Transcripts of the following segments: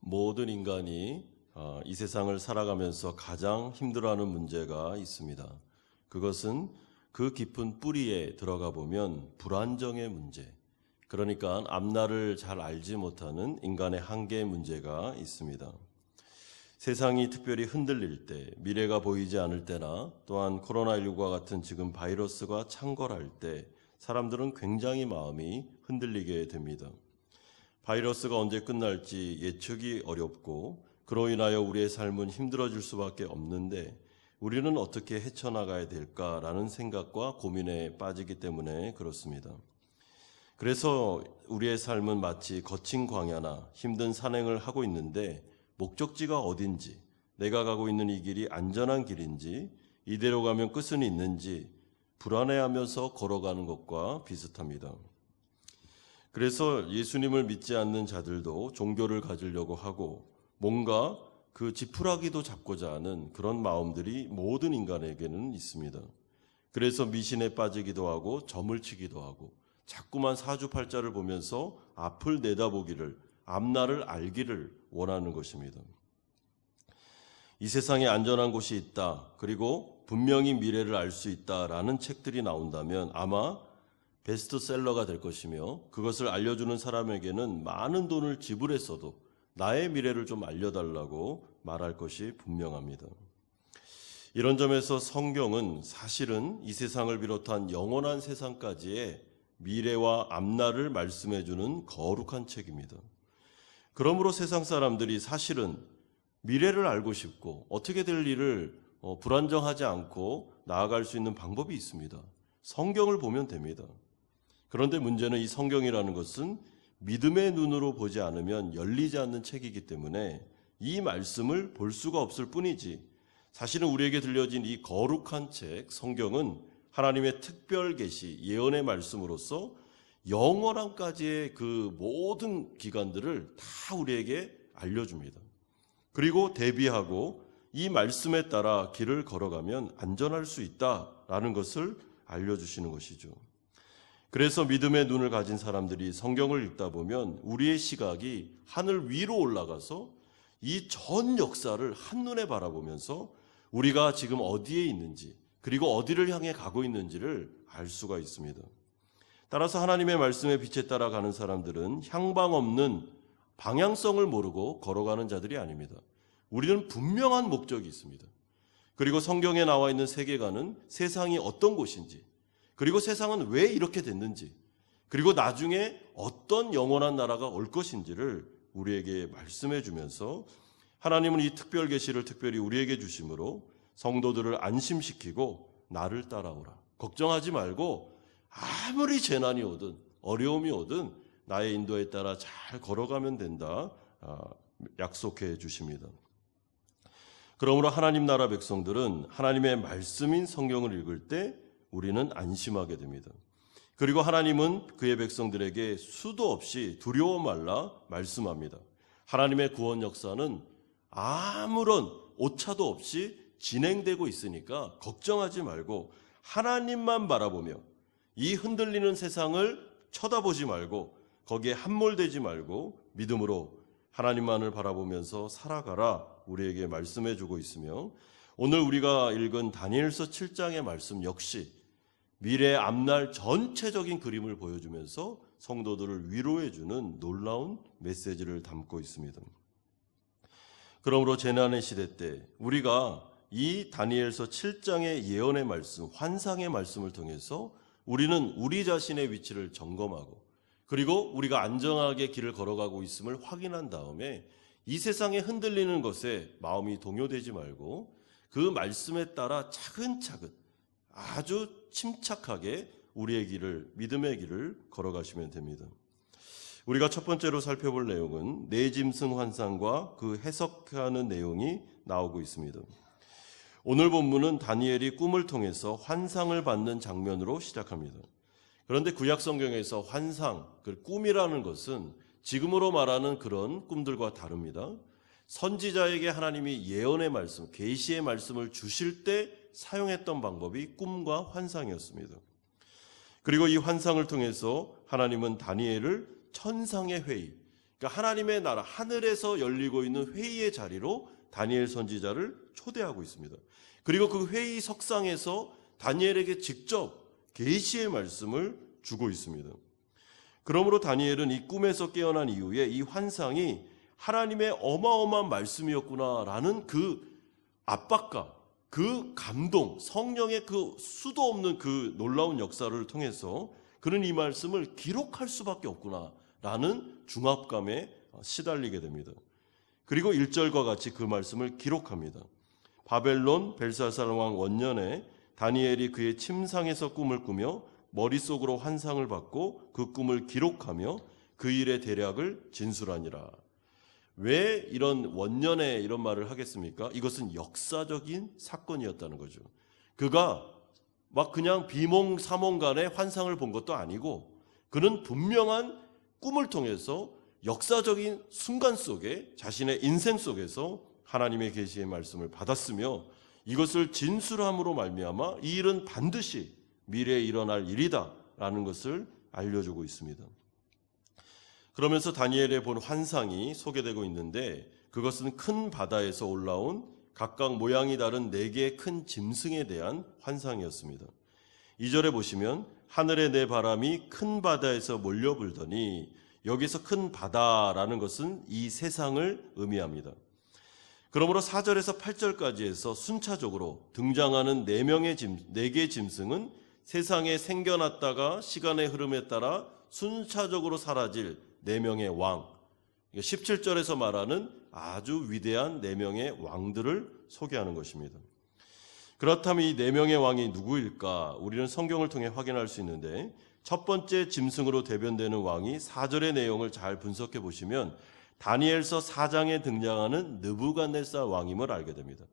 모든 인간이 이 세상을 살아가면서 가장 힘들어하는 문제가 있습니다. 그것은 그 깊은 뿌리에 들어가 보면 불안정의 문제, 그러니까 앞날을 잘 알지 못하는 인간의 한계의 문제가 있습니다. 세상이 특별히 흔들릴 때, 미래가 보이지 않을 때나 또한 코로나19와 같은 지금 바이러스가 창궐할 때 사람들은 굉장히 마음이 흔들리게 됩니다. 바이러스가 언제 끝날지 예측이 어렵고 그로 인하여 우리의 삶은 힘들어질 수밖에 없는데 우리는 어떻게 헤쳐나가야 될까라는 생각과 고민에 빠지기 때문에 그렇습니다. 그래서 우리의 삶은 마치 거친 광야나 힘든 산행을 하고 있는데 목적지가 어딘지, 내가 가고 있는 이 길이 안전한 길인지, 이대로 가면 끝은 있는지 불안해하면서 걸어가는 것과 비슷합니다. 그래서 예수님을 믿지 않는 자들도 종교를 가지려고 하고 뭔가 그 지푸라기도 잡고자 하는 그런 마음들이 모든 인간에게는 있습니다. 그래서 미신에 빠지기도 하고 점을 치기도 하고 자꾸만 사주팔자를 보면서 앞을 내다보기를, 앞날을 알기를 원하는 것입니다. 이 세상에 안전한 곳이 있다, 그리고 분명히 미래를 알 수 있다라는 책들이 나온다면 아마 베스트셀러가 될 것이며 그것을 알려주는 사람에게는 많은 돈을 지불했어도 나의 미래를 좀 알려달라고 말할 것이 분명합니다. 이런 점에서 성경은 사실은 이 세상을 비롯한 영원한 세상까지의 미래와 앞날을 말씀해주는 거룩한 책입니다. 그러므로 세상 사람들이 사실은 미래를 알고 싶고 어떻게 될 일을 불안정하지 않고 나아갈 수 있는 방법이 있습니다. 성경을 보면 됩니다. 그런데 문제는 이 성경이라는 것은 믿음의 눈으로 보지 않으면 열리지 않는 책이기 때문에 이 말씀을 볼 수가 없을 뿐이지, 사실은 우리에게 들려진 이 거룩한 책 성경은 하나님의 특별 계시, 예언의 말씀으로서 영원함까지의 그 모든 기간들을 다 우리에게 알려줍니다. 그리고 대비하고 이 말씀에 따라 길을 걸어가면 안전할 수 있다라는 것을 알려주시는 것이죠. 그래서 믿음의 눈을 가진 사람들이 성경을 읽다 보면 우리의 시각이 하늘 위로 올라가서 이 전 역사를 한눈에 바라보면서 우리가 지금 어디에 있는지, 그리고 어디를 향해 가고 있는지를 알 수가 있습니다. 따라서 하나님의 말씀의 빛에 따라 가는 사람들은 향방 없는 방향성을 모르고 걸어가는 자들이 아닙니다. 우리는 분명한 목적이 있습니다. 그리고 성경에 나와 있는 세계관은 세상이 어떤 곳인지, 그리고 세상은 왜 이렇게 됐는지, 그리고 나중에 어떤 영원한 나라가 올 것인지를 우리에게 말씀해 주면서 하나님은 이 특별 계시를 특별히 우리에게 주심으로 성도들을 안심시키고 나를 따라오라, 걱정하지 말고 아무리 재난이 오든 어려움이 오든 나의 인도에 따라 잘 걸어가면 된다 약속해 주십니다. 그러므로 하나님 나라 백성들은 하나님의 말씀인 성경을 읽을 때 우리는 안심하게 됩니다. 그리고 하나님은 그의 백성들에게 수도 없이 두려워 말라 말씀합니다. 하나님의 구원 역사는 아무런 오차도 없이 진행되고 있으니까 걱정하지 말고 하나님만 바라보며 이 흔들리는 세상을 쳐다보지 말고 거기에 함몰되지 말고 믿음으로 하나님만을 바라보면서 살아가라 우리에게 말씀해 주고 있으며, 오늘 우리가 읽은 다니엘서 7장의 말씀 역시 미래의 앞날 전체적인 그림을 보여주면서 성도들을 위로해 주는 놀라운 메시지를 담고 있습니다. 그러므로 재난의 시대 때 우리가 이 다니엘서 7장의 예언의 말씀, 환상의 말씀을 통해서 우리는 우리 자신의 위치를 점검하고, 그리고 우리가 안정하게 길을 걸어가고 있음을 확인한 다음에 이 세상에 흔들리는 것에 마음이 동요되지 말고 그 말씀에 따라 차근차근 아주 침착하게 우리의 길을, 믿음의 길을 걸어가시면 됩니다. 우리가 첫 번째로 살펴볼 내용은 네 짐승 환상과 그 해석하는 내용이 나오고 있습니다. 오늘 본문은 다니엘이 꿈을 통해서 환상을 받는 장면으로 시작합니다. 그런데 구약 성경에서 환상, 그 꿈이라는 것은 지금으로 말하는 그런 꿈들과 다릅니다. 선지자에게 하나님이 예언의 말씀, 계시의 말씀을 주실 때 사용했던 방법이 꿈과 환상이었습니다. 그리고 이 환상을 통해서 하나님은 다니엘을 천상의 회의, 그러니까 하나님의 나라, 하늘에서 열리고 있는 회의의 자리로 다니엘 선지자를 초대하고 있습니다. 그리고 그 회의 석상에서 다니엘에게 직접 계시의 말씀을 주고 있습니다. 그러므로 다니엘은 이 꿈에서 깨어난 이후에 이 환상이 하나님의 어마어마한 말씀이었구나라는 그 압박감, 그 감동, 성령의 그 수도 없는 그 놀라운 역사를 통해서 그는 이 말씀을 기록할 수밖에 없구나라는 중압감에 시달리게 됩니다. 그리고 1절과 같이 그 말씀을 기록합니다. 바벨론 벨사살 왕 원년에 다니엘이 그의 침상에서 꿈을 꾸며 머릿속으로 환상을 받고 그 꿈을 기록하며 그 일의 대략을 진술하니라. 왜 이런 원년에 이런 말을 하겠습니까? 이것은 역사적인 사건이었다는 거죠. 그가 막 그냥 비몽사몽간에 환상을 본 것도 아니고 그는 분명한 꿈을 통해서 역사적인 순간 속에 자신의 인생 속에서 하나님의 계시의 말씀을 받았으며 이것을 진술함으로 말미암아 이 일은 반드시 미래에 일어날 일이다라는 것을 알려주고 있습니다. 그러면서 다니엘의 본 환상이 소개되고 있는데 그것은 큰 바다에서 올라온 각각 모양이 다른 4개의 큰 짐승에 대한 환상이었습니다. 2절에 보시면 하늘의 네 바람이 큰 바다에서 몰려불더니 여기서 큰 바다라는 것은 이 세상을 의미합니다. 그러므로 4절에서 8절까지 해서 순차적으로 등장하는 4개의 짐승은 세상에 생겨났다가 시간의 흐름에 따라 순차적으로 사라질 4명의 왕, 17절에서 말하는 아주 위대한 4명의 왕들을 소개하는 것입니다. 그렇다면 이 4명의 왕이 누구일까? 우리는 성경을 통해 확인할 수 있는데 첫 번째 짐승으로 대변되는 왕이 4절의 내용을 잘 분석해 보시면 다니엘서 4장에 등장하는 느부갓네살 왕임을 알게 됩니다.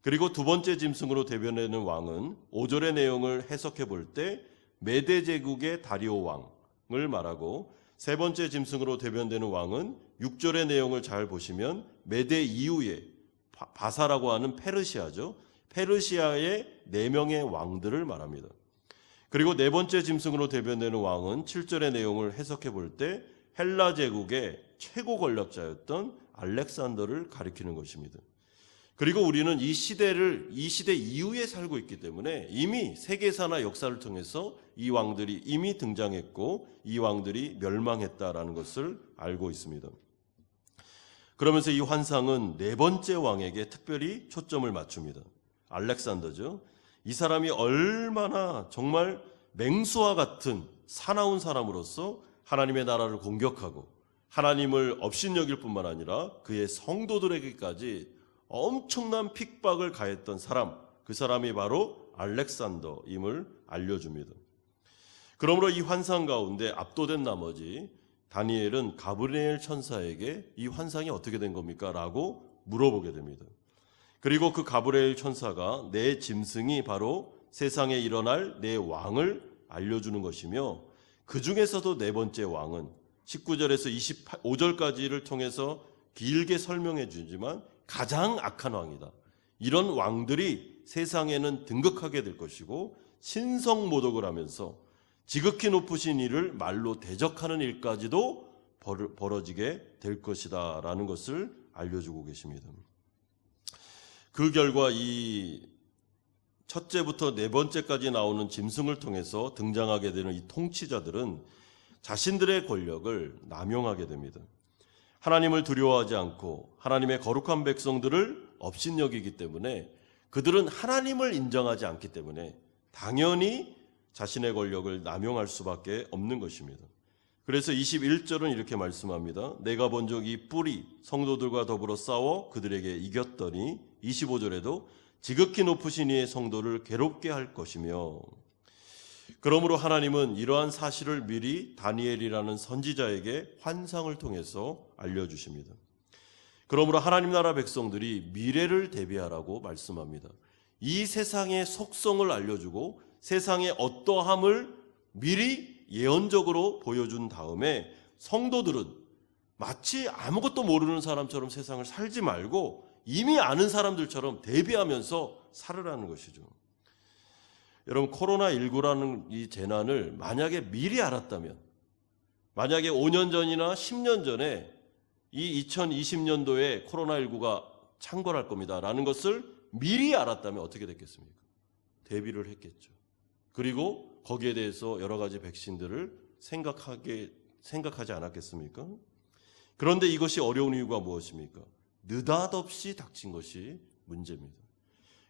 그리고 두 번째 짐승으로 대변되는 왕은 5절의 내용을 해석해 볼 때 메대 제국의 다리오 왕을 말하고 세 번째 짐승으로 대변되는 왕은 6절의 내용을 잘 보시면 메대 이후에 바사라고 하는 페르시아죠. 페르시아의 4명의 왕들을 말합니다. 그리고 네 번째 짐승으로 대변되는 왕은 7절의 내용을 해석해 볼 때 헬라 제국의 최고 권력자였던 알렉산더를 가리키는 것입니다. 그리고 우리는 이 시대 이후에 살고 있기 때문에 이미 세계사나 역사를 통해서 이 왕들이 이미 등장했고 이 왕들이 멸망했다라는 것을 알고 있습니다. 그러면서 이 환상은 네 번째 왕에게 특별히 초점을 맞춥니다. 알렉산더죠. 이 사람이 얼마나 정말 맹수와 같은 사나운 사람으로서 하나님의 나라를 공격하고 하나님을 업신여길 뿐만 아니라 그의 성도들에게까지 엄청난 핍박을 가했던 사람, 그 사람이 바로 알렉산더임을 알려줍니다. 그러므로 이 환상 가운데 압도된 나머지 다니엘은 가브리엘 천사에게 이 환상이 어떻게 된 겁니까? 라고 물어보게 됩니다. 그리고 그 가브리엘 천사가 내 짐승이 바로 세상에 일어날 내 왕을 알려주는 것이며 그 중에서도 네 번째 왕은 19절에서 25절까지를 통해서 길게 설명해 주지만 가장 악한 왕이다. 이런 왕들이 세상에는 등극하게 될 것이고 신성모독을 하면서 지극히 높으신 이를 말로 대적하는 일까지도 벌어지게 될 것이다 라는 것을 알려주고 계십니다. 그 결과 이 첫째부터 네 번째까지 나오는 짐승을 통해서 등장하게 되는 이 통치자들은 자신들의 권력을 남용하게 됩니다. 하나님을 두려워하지 않고 하나님의 거룩한 백성들을 업신여기기 때문에 그들은 하나님을 인정하지 않기 때문에 당연히 자신의 권력을 남용할 수밖에 없는 것입니다. 그래서 21절은 이렇게 말씀합니다. 내가 본적 이 뿔이 성도들과 더불어 싸워 그들에게 이겼더니 25절에도 지극히 높으신 이의 성도를 괴롭게 할 것이며 그러므로 하나님은 이러한 사실을 미리 다니엘이라는 선지자에게 환상을 통해서 알려주십니다. 그러므로 하나님 나라 백성들이 미래를 대비하라고 말씀합니다. 이 세상의 속성을 알려주고 세상의 어떠함을 미리 예언적으로 보여준 다음에 성도들은 마치 아무것도 모르는 사람처럼 세상을 살지 말고 이미 아는 사람들처럼 대비하면서 살으라는 것이죠. 여러분 코로나19라는 이 재난을 만약에 미리 알았다면 만약에 5년 전이나 10년 전에 이 2020년도에 코로나19가 창궐할 겁니다 라는 것을 미리 알았다면 어떻게 됐겠습니까? 대비를 했겠죠. 그리고 거기에 대해서 여러 가지 백신들을 생각하지 않았겠습니까? 그런데 이것이 어려운 이유가 무엇입니까? 느닷없이 닥친 것이 문제입니다.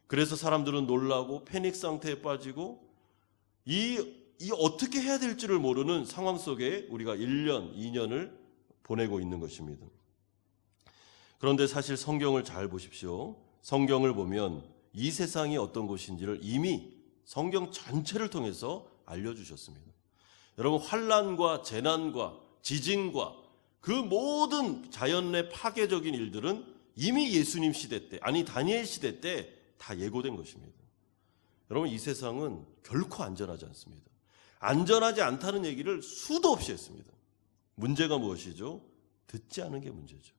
그래서 사람들은 놀라고 패닉 상태에 빠지고 이 어떻게 해야 될지를 모르는 상황 속에 우리가 1년, 2년을 보내고 있는 것입니다. 그런데 사실 성경을 잘 보십시오. 성경을 보면 이 세상이 어떤 곳인지를 이미 성경 전체를 통해서 알려주셨습니다. 여러분, 환난과 재난과 지진과 그 모든 자연의 파괴적인 일들은 이미 예수님 시대 때, 아니 다니엘 시대 때 다 예고된 것입니다. 여러분, 이 세상은 결코 안전하지 않습니다. 안전하지 않다는 얘기를 수도 없이 했습니다. 문제가 무엇이죠? 듣지 않은 게 문제죠.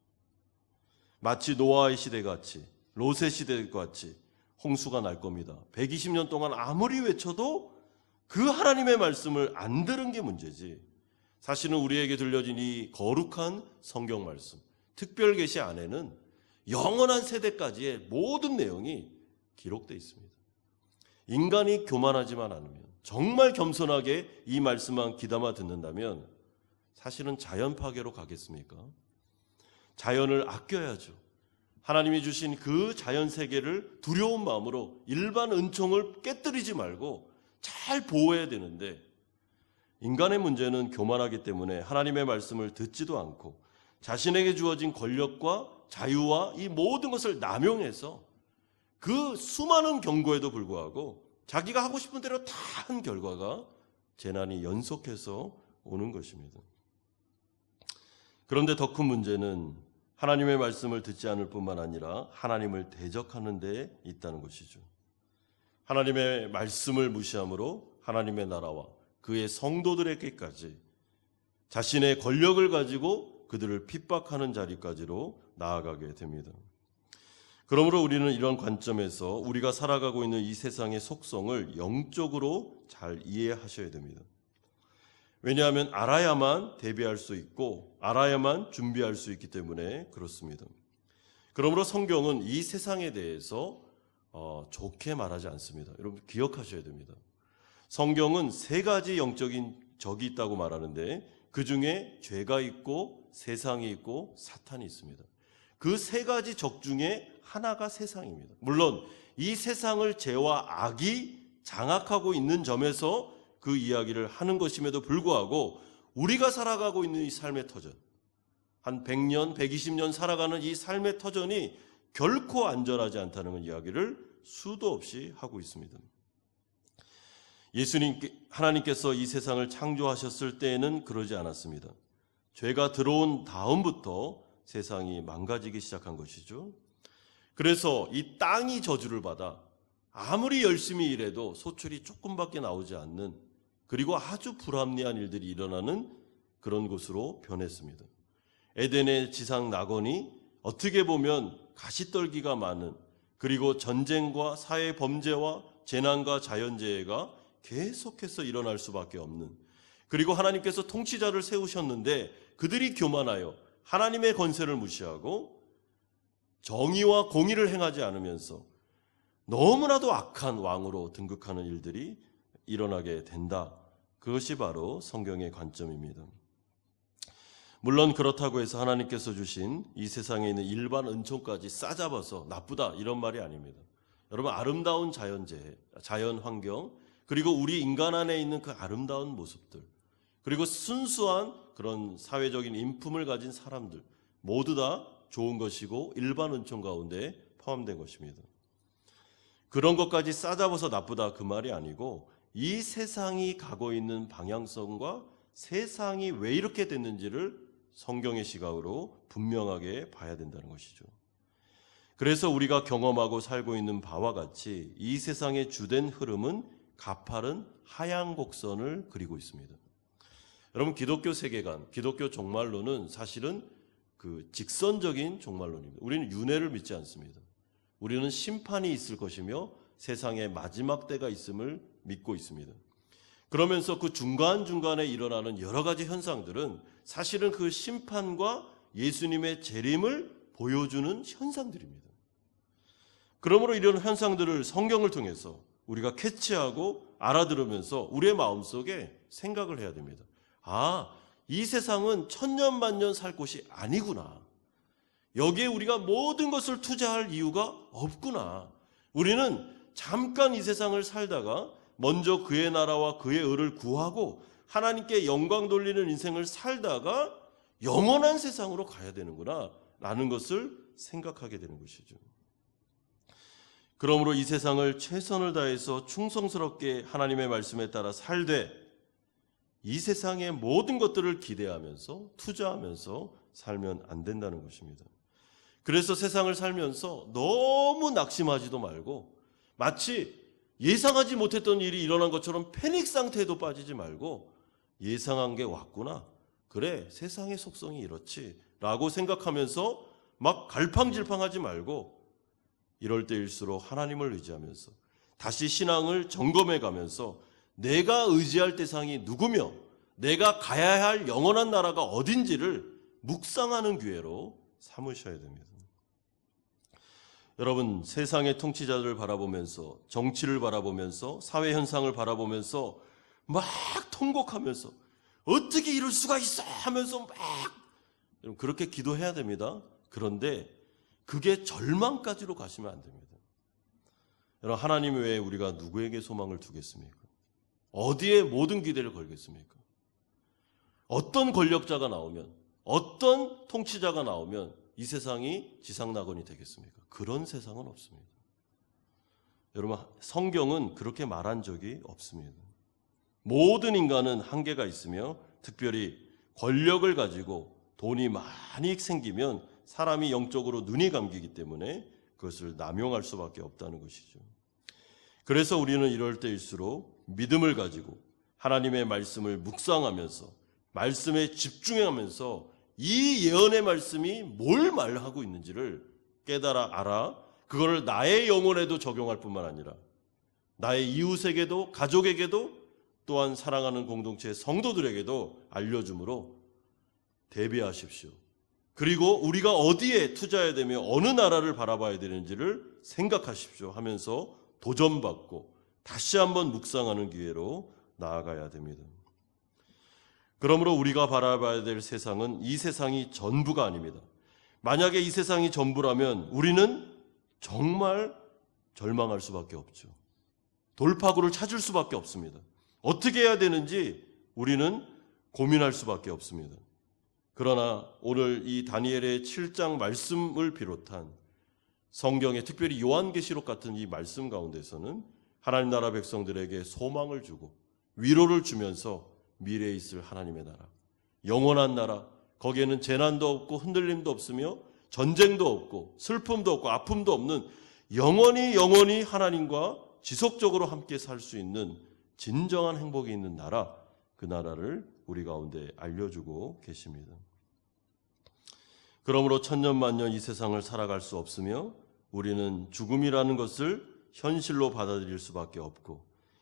마치 노아의 시대같이, 롯의 시대같이 홍수가 날 겁니다. 120년 동안 아무리 외쳐도 그 하나님의 말씀을 안 들은 게 문제지, 사실은 우리에게 들려진 이 거룩한 성경 말씀, 특별 계시 안에는 영원한 세대까지의 모든 내용이 기록되어 있습니다. 인간이 교만하지만 않으면, 정말 겸손하게 이 말씀만 귀담아 듣는다면 사실은 자연 파괴로 가겠습니까? 자연을 아껴야죠. 하나님이 주신 그 자연 세계를 두려운 마음으로 일반 은총을 깨뜨리지 말고 잘 보호해야 되는데, 인간의 문제는 교만하기 때문에 하나님의 말씀을 듣지도 않고 자신에게 주어진 권력과 자유와 이 모든 것을 남용해서 그 수많은 경고에도 불구하고 자기가 하고 싶은 대로 다 한 결과가 재난이 연속해서 오는 것입니다. 그런데 더 큰 문제는 하나님의 말씀을 듣지 않을 뿐만 아니라 하나님을 대적하는 데 있다는 것이죠. 하나님의 말씀을 무시함으로 하나님의 나라와 그의 성도들에게까지 자신의 권력을 가지고 그들을 핍박하는 자리까지로 나아가게 됩니다. 그러므로 우리는 이런 관점에서 우리가 살아가고 있는 이 세상의 속성을 영적으로 잘 이해하셔야 됩니다. 왜냐하면 알아야만 대비할 수 있고 알아야만 준비할 수 있기 때문에 그렇습니다. 그러므로 성경은 이 세상에 대해서 좋게 말하지 않습니다. 여러분 기억하셔야 됩니다. 성경은 세 가지 영적인 적이 있다고 말하는데 그 중에 죄가 있고 세상이 있고 사탄이 있습니다. 그 세 가지 적 중에 하나가 세상입니다. 물론 이 세상을 죄와 악이 장악하고 있는 점에서 그 이야기를 하는 것임에도 불구하고 우리가 살아가고 있는 이 삶의 터전, 한 100년, 120년 살아가는 이 삶의 터전이 결코 안전하지 않다는 이야기를 수도 없이 하고 있습니다. 하나님께서 이 세상을 창조하셨을 때에는 그러지 않았습니다. 죄가 들어온 다음부터 세상이 망가지기 시작한 것이죠. 그래서 이 땅이 저주를 받아 아무리 열심히 일해도 소출이 조금밖에 나오지 않는, 그리고 아주 불합리한 일들이 일어나는 그런 곳으로 변했습니다. 에덴의 지상 낙원이 어떻게 보면 가시떨기가 많은, 그리고 전쟁과 사회 범죄와 재난과 자연재해가 계속해서 일어날 수밖에 없는, 그리고 하나님께서 통치자를 세우셨는데 그들이 교만하여 하나님의 권세를 무시하고 정의와 공의를 행하지 않으면서 너무나도 악한 왕으로 등극하는 일들이 일어나게 된다. 그것이 바로 성경의 관점입니다. 물론 그렇다고 해서 하나님께서 주신 이 세상에 있는 일반 은총까지 싸잡아서 나쁘다 이런 말이 아닙니다. 여러분, 아름다운 자연재해, 자연 환경, 그리고 우리 인간 안에 있는 그 아름다운 모습들, 그리고 순수한 그런 사회적인 인품을 가진 사람들 모두 다 좋은 것이고 일반 은총 가운데 포함된 것입니다. 그런 것까지 싸잡아서 나쁘다 그 말이 아니고 이 세상이 가고 있는 방향성과 세상이 왜 이렇게 됐는지를 성경의 시각으로 분명하게 봐야 된다는 것이죠. 그래서 우리가 경험하고 살고 있는 바와 같이 이 세상의 주된 흐름은 가파른 하향 곡선을 그리고 있습니다. 여러분, 기독교 세계관, 기독교 종말론은 사실은 그 직선적인 종말론입니다. 우리는 윤회를 믿지 않습니다. 우리는 심판이 있을 것이며 세상의 마지막 때가 있음을 믿고 있습니다. 그러면서 그 중간중간에 일어나는 여러 가지 현상들은 사실은 그 심판과 예수님의 재림을 보여주는 현상들입니다. 그러므로 이런 현상들을 성경을 통해서 우리가 캐치하고 알아들으면서 우리의 마음속에 생각을 해야 됩니다. 이 세상은 천년만년 살 곳이 아니구나. 여기에 우리가 모든 것을 투자할 이유가 없구나. 우리는 잠깐 이 세상을 살다가 먼저 그의 나라와 그의 의를 구하고 하나님께 영광 돌리는 인생을 살다가 영원한 세상으로 가야 되는구나 라는 것을 생각하게 되는 것이죠. 그러므로 이 세상을 최선을 다해서 충성스럽게 하나님의 말씀에 따라 살되 이 세상의 모든 것들을 기대하면서 투자하면서 살면 안 된다는 것입니다. 그래서 세상을 살면서 너무 낙심하지도 말고 마치 예상하지 못했던 일이 일어난 것처럼 패닉 상태에도 빠지지 말고 예상한 게 왔구나. 그래, 세상의 속성이 이렇지 라고 생각하면서 막 갈팡질팡하지 말고 이럴 때일수록 하나님을 의지하면서 다시 신앙을 점검해 가면서 내가 의지할 대상이 누구며 내가 가야 할 영원한 나라가 어딘지를 묵상하는 기회로 삼으셔야 됩니다. 여러분, 세상의 통치자들을 바라보면서 정치를 바라보면서 사회 현상을 바라보면서 막 통곡하면서 어떻게 이럴 수가 있어 하면서 막 그렇게 기도해야 됩니다. 그런데 그게 절망까지로 가시면 안 됩니다. 여러분, 하나님 외에 우리가 누구에게 소망을 두겠습니까? 어디에 모든 기대를 걸겠습니까? 어떤 권력자가 나오면, 어떤 통치자가 나오면 이 세상이 지상낙원이 되겠습니까? 그런 세상은 없습니다. 여러분, 성경은 그렇게 말한 적이 없습니다. 모든 인간은 한계가 있으며 특별히 권력을 가지고 돈이 많이 생기면 사람이 영적으로 눈이 감기기 때문에 그것을 남용할 수밖에 없다는 것이죠. 그래서 우리는 이럴 때일수록 믿음을 가지고 하나님의 말씀을 묵상하면서 말씀에 집중하면서 이 예언의 말씀이 뭘 말하고 있는지를 깨달아 알아 그거를 나의 영혼에도 적용할 뿐만 아니라 나의 이웃에게도 가족에게도 또한 사랑하는 공동체의 성도들에게도 알려줌으로 대비하십시오. 그리고 우리가 어디에 투자해야 되며 어느 나라를 바라봐야 되는지를 생각하십시오 하면서 도전받고 다시 한번 묵상하는 기회로 나아가야 됩니다. 그러므로 우리가 바라봐야 될 세상은 이 세상이 전부가 아닙니다. 만약에 이 세상이 전부라면 우리는 정말 절망할 수밖에 없죠. 돌파구를 찾을 수밖에 없습니다. 어떻게 해야 되는지 우리는 고민할 수밖에 없습니다. 그러나 오늘 이 다니엘의 7장 말씀을 비롯한 성경의 특별히 요한계시록 같은 이 말씀 가운데서는 하나님 나라 백성들에게 소망을 주고 위로를 주면서 미래에 있을 하나님의 나라, 영원한 나라, 거기에는 재난도 없고 흔들림도 없으며 전쟁도 없고 슬픔도 없고 아픔도 없는 영원히 하나님과 지속적으로 함께 살 수 있는 진정한 행복이 있는 나라, 그 나라를 우리 가운데 알려주고 계십니다. 그러므로 천년만년 이 세상을 살아갈 수 없으며 우리는 죽음이라는 것을 현실로 받아들일 수밖에 없고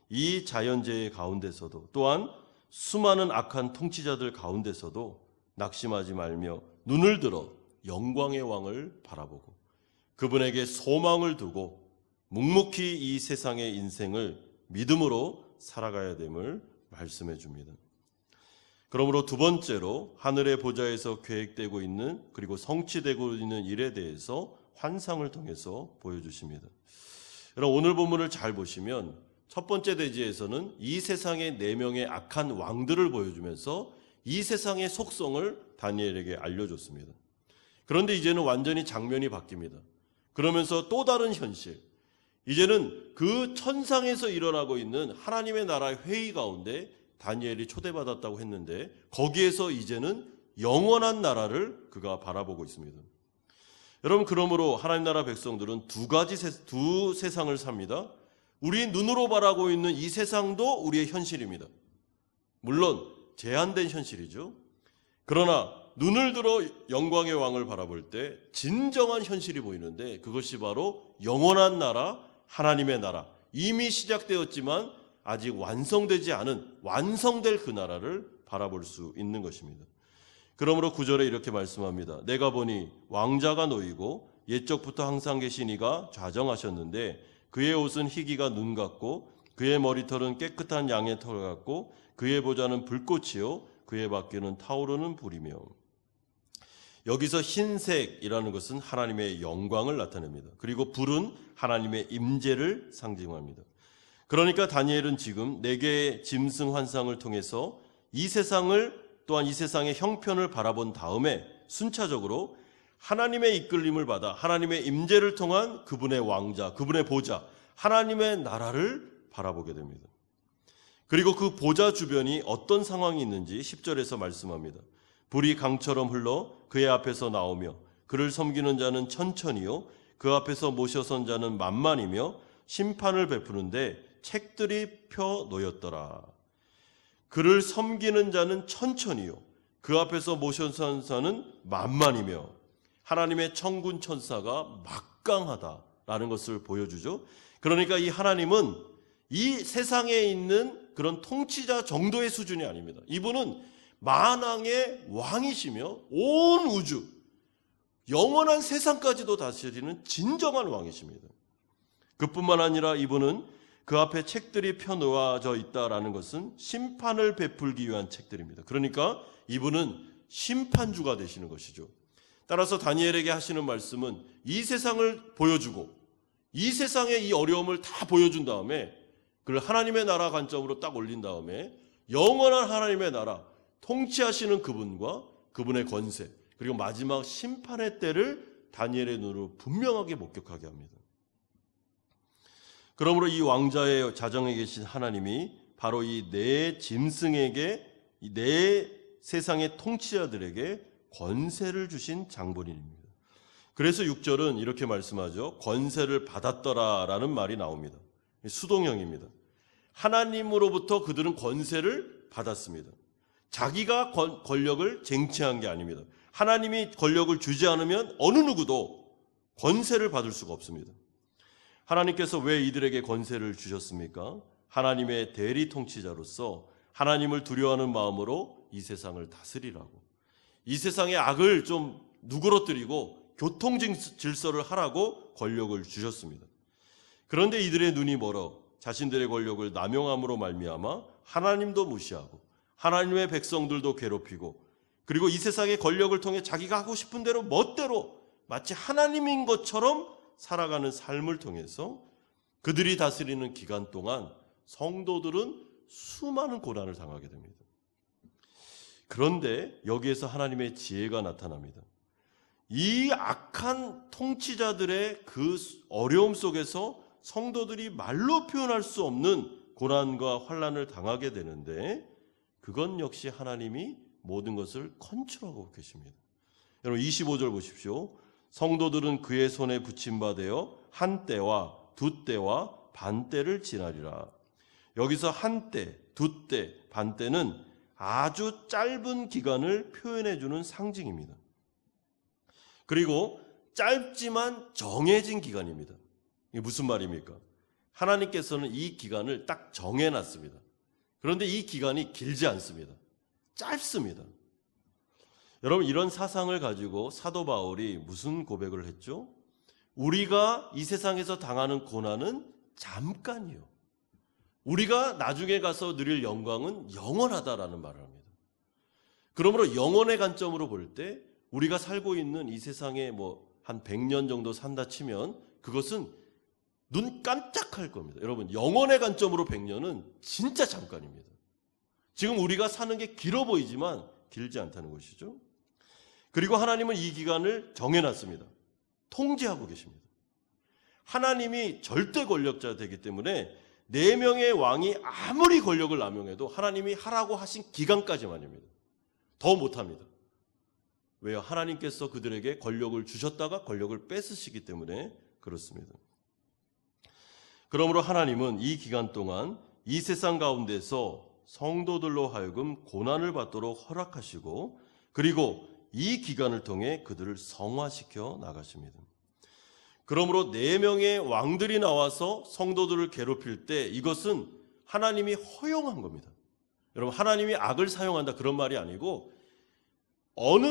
이 자연재해 가운데서도 또한 수많은 악한 통치자들 가운데서도 낙심하지 말며 눈을 들어 영광의 왕을 바라보고 그분에게 소망을 두고 묵묵히 이 세상의 인생을 믿음으로 살아가야 됨을 말씀해 줍니다. 그러므로 두 번째로 하늘의 보좌에서 계획되고 있는 그리고 성취되고 있는 일에 대해서 환상을 통해서 보여주십니다. 여러분, 오늘 본문을 잘 보시면 첫 번째 대지에서는 이 세상의 4명의 악한 왕들을 보여주면서 이 세상의 속성을 다니엘에게 알려줬습니다. 그런데 이제는 완전히 장면이 바뀝니다. 그러면서 또 다른 현실, 이제는 그 천상에서 일어나고 있는 하나님의 나라의 회의 가운데 다니엘이 초대받았다고 했는데 거기에서 이제는 영원한 나라를 그가 바라보고 있습니다. 여러분, 그러므로 하나님 나라 백성들은 두 세상을 삽니다. 우리 눈으로 바라고 있는 이 세상도 우리의 현실입니다. 물론 제한된 현실이죠. 그러나 눈을 들어 영광의 왕을 바라볼 때 진정한 현실이 보이는데 그것이 바로 영원한 나라, 하나님의 나라, 이미 시작되었지만 아직 완성되지 않은 완성될 그 나라를 바라볼 수 있는 것입니다. 그러므로 9절에 이렇게 말씀합니다. 내가 보니 왕자가 놓이고 옛적부터 항상 계신 이가 좌정하셨는데 그의 옷은 희기가 눈 같고 그의 머리털은 깨끗한 양의 털 같고 그의 보좌는 불꽃이요 그의 바퀴는 타오르는 불이며. 여기서 흰색이라는 것은 하나님의 영광을 나타냅니다. 그리고 불은 하나님의 임재를 상징합니다. 그러니까 다니엘은 지금 네 개의 짐승 환상을 통해서 이 세상을 또한 이 세상의 형편을 바라본 다음에 순차적으로 하나님의 이끌림을 받아 하나님의 임재를 통한 그분의 왕자, 그분의 보좌, 하나님의 나라를 바라보게 됩니다. 그리고 그 보좌 주변이 어떤 상황이 있는지 10절에서 말씀합니다. 불이 강처럼 흘러 그의 앞에서 나오며 그를 섬기는 자는 천천히요 그 앞에서 모셔선 자는 만만이며 심판을 베푸는데 책들이 펴 놓였더라. 그를 섬기는 자는 천천히요 그 앞에서 모셔선 자는 만만이며 하나님의 천군 천사가 막강하다라는 것을 보여주죠. 그러니까 이 하나님은 이 세상에 있는 그런 통치자 정도의 수준이 아닙니다. 이분은 만왕의 왕이시며 온 우주, 영원한 세상까지도 다스리는 진정한 왕이십니다. 그뿐만 아니라 이분은 그 앞에 책들이 펴놓아져 있다라는 것은 심판을 베풀기 위한 책들입니다. 그러니까 이분은 심판주가 되시는 것이죠. 따라서 다니엘에게 하시는 말씀은 이 세상을 보여주고 이 세상의 이 어려움을 다 보여준 다음에 그걸 하나님의 나라 관점으로 딱 올린 다음에 영원한 하나님의 나라, 통치하시는 그분과 그분의 권세, 그리고 마지막 심판의 때를 다니엘의 눈으로 분명하게 목격하게 합니다. 그러므로 이 왕자의 자정에 계신 하나님이 바로 이 네 짐승에게, 이 네 세상의 통치자들에게 권세를 주신 장본인입니다. 그래서 6절은 이렇게 말씀하죠. 권세를 받았더라라는 말이 나옵니다. 수동형입니다. 하나님으로부터 그들은 권세를 받았습니다. 자기가 권력을 쟁취한 게 아닙니다. 하나님이 권력을 주지 않으면 어느 누구도 권세를 받을 수가 없습니다. 하나님께서 왜 이들에게 권세를 주셨습니까? 하나님의 대리 통치자로서 하나님을 두려워하는 마음으로 이 세상을 다스리라고, 이 세상의 악을 좀 누그러뜨리고 교통 질서를 하라고 권력을 주셨습니다. 그런데 이들의 눈이 멀어 자신들의 권력을 남용함으로 말미암아 하나님도 무시하고 하나님의 백성들도 괴롭히고, 그리고 이 세상의 권력을 통해 자기가 하고 싶은 대로 멋대로 마치 하나님인 것처럼 살아가는 삶을 통해서 그들이 다스리는 기간 동안 성도들은 수많은 고난을 당하게 됩니다. 그런데 여기에서 하나님의 지혜가 나타납니다. 이 악한 통치자들의 그 어려움 속에서 성도들이 말로 표현할 수 없는 고난과 환난을 당하게 되는데, 그건 역시 하나님이 모든 것을 컨트롤하고 계십니다. 여러분 25절 보십시오. 성도들은 그의 손에 붙임받아 한 때와 두 때와 반 때를 지나리라. 여기서 한 때, 두 때, 반 때는 아주 짧은 기간을 표현해 주는 상징입니다. 그리고 짧지만 정해진 기간입니다. 이게 무슨 말입니까? 하나님께서는 이 기간을 딱 정해놨습니다. 그런데 이 기간이 길지 않습니다. 짧습니다. 여러분, 이런 사상을 가지고 사도 바울이 무슨 고백을 했죠? 우리가 이 세상에서 당하는 고난은 잠깐이요, 우리가 나중에 가서 누릴 영광은 영원하다라는 말을 합니다. 그러므로 영원의 관점으로 볼 때 우리가 살고 있는 이 세상에 한 100년 정도 산다 치면 그것은 눈 깜짝할 겁니다. 여러분, 영원의 관점으로 100년은 진짜 잠깐입니다. 지금 우리가 사는 게 길어 보이지만 길지 않다는 것이죠. 그리고 하나님은 이 기간을 정해놨습니다. 통제하고 계십니다. 하나님이 절대 권력자 되기 때문에 4명의 왕이 아무리 권력을 남용해도 하나님이 하라고 하신 기간까지만입니다. 더 못합니다. 왜요? 하나님께서 그들에게 권력을 주셨다가 권력을 뺏으시기 때문에 그렇습니다. 그러므로 하나님은 이 기간 동안 이 세상 가운데서 성도들로 하여금 고난을 받도록 허락하시고, 그리고 이 기간을 통해 그들을 성화시켜 나가십니다. 그러므로 4명의 왕들이 나와서 성도들을 괴롭힐 때 이것은 하나님이 허용한 겁니다. 여러분, 하나님이 악을 사용한다 그런 말이 아니고 어느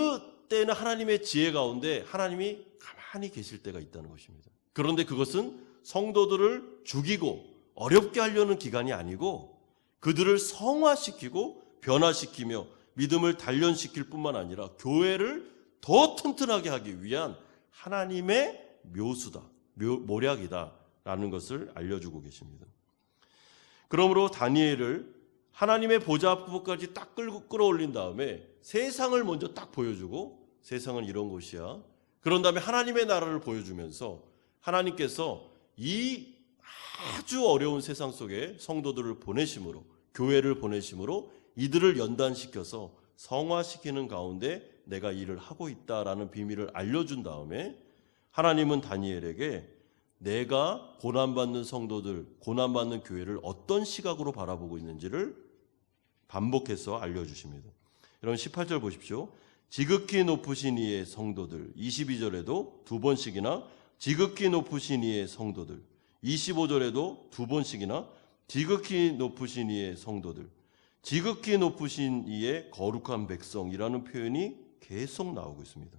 때는 하나님의 지혜 가운데 하나님이 가만히 계실 때가 있다는 것입니다. 그런데 그것은 성도들을 죽이고 어렵게 하려는 기간이 아니고 그들을 성화시키고 변화시키며 믿음을 단련시킬 뿐만 아니라 교회를 더 튼튼하게 하기 위한 하나님의 묘수다, 모략이다라는 것을 알려주고 계십니다. 그러므로 다니엘을 하나님의 보좌 앞까지 딱 끌어올린 다음에 세상을 먼저 딱 보여주고 세상은 이런 곳이야. 그런 다음에 하나님의 나라를 보여주면서 하나님께서 이 아주 어려운 세상 속에 성도들을 보내심으로, 교회를 보내심으로 이들을 연단시켜서 성화시키는 가운데 내가 일을 하고 있다라는 비밀을 알려준 다음에 하나님은 다니엘에게 내가 고난받는 성도들, 고난받는 교회를 어떤 시각으로 바라보고 있는지를 반복해서 알려주십니다. 여러분 18절 보십시오. 지극히 높으신 이의 성도들, 22절에도 두 번씩이나 지극히 높으신 이의 성도들, 25절에도 두 번씩이나 지극히 높으신 이의 성도들, 지극히 높으신 이의 거룩한 백성이라는 표현이 계속 나오고 있습니다.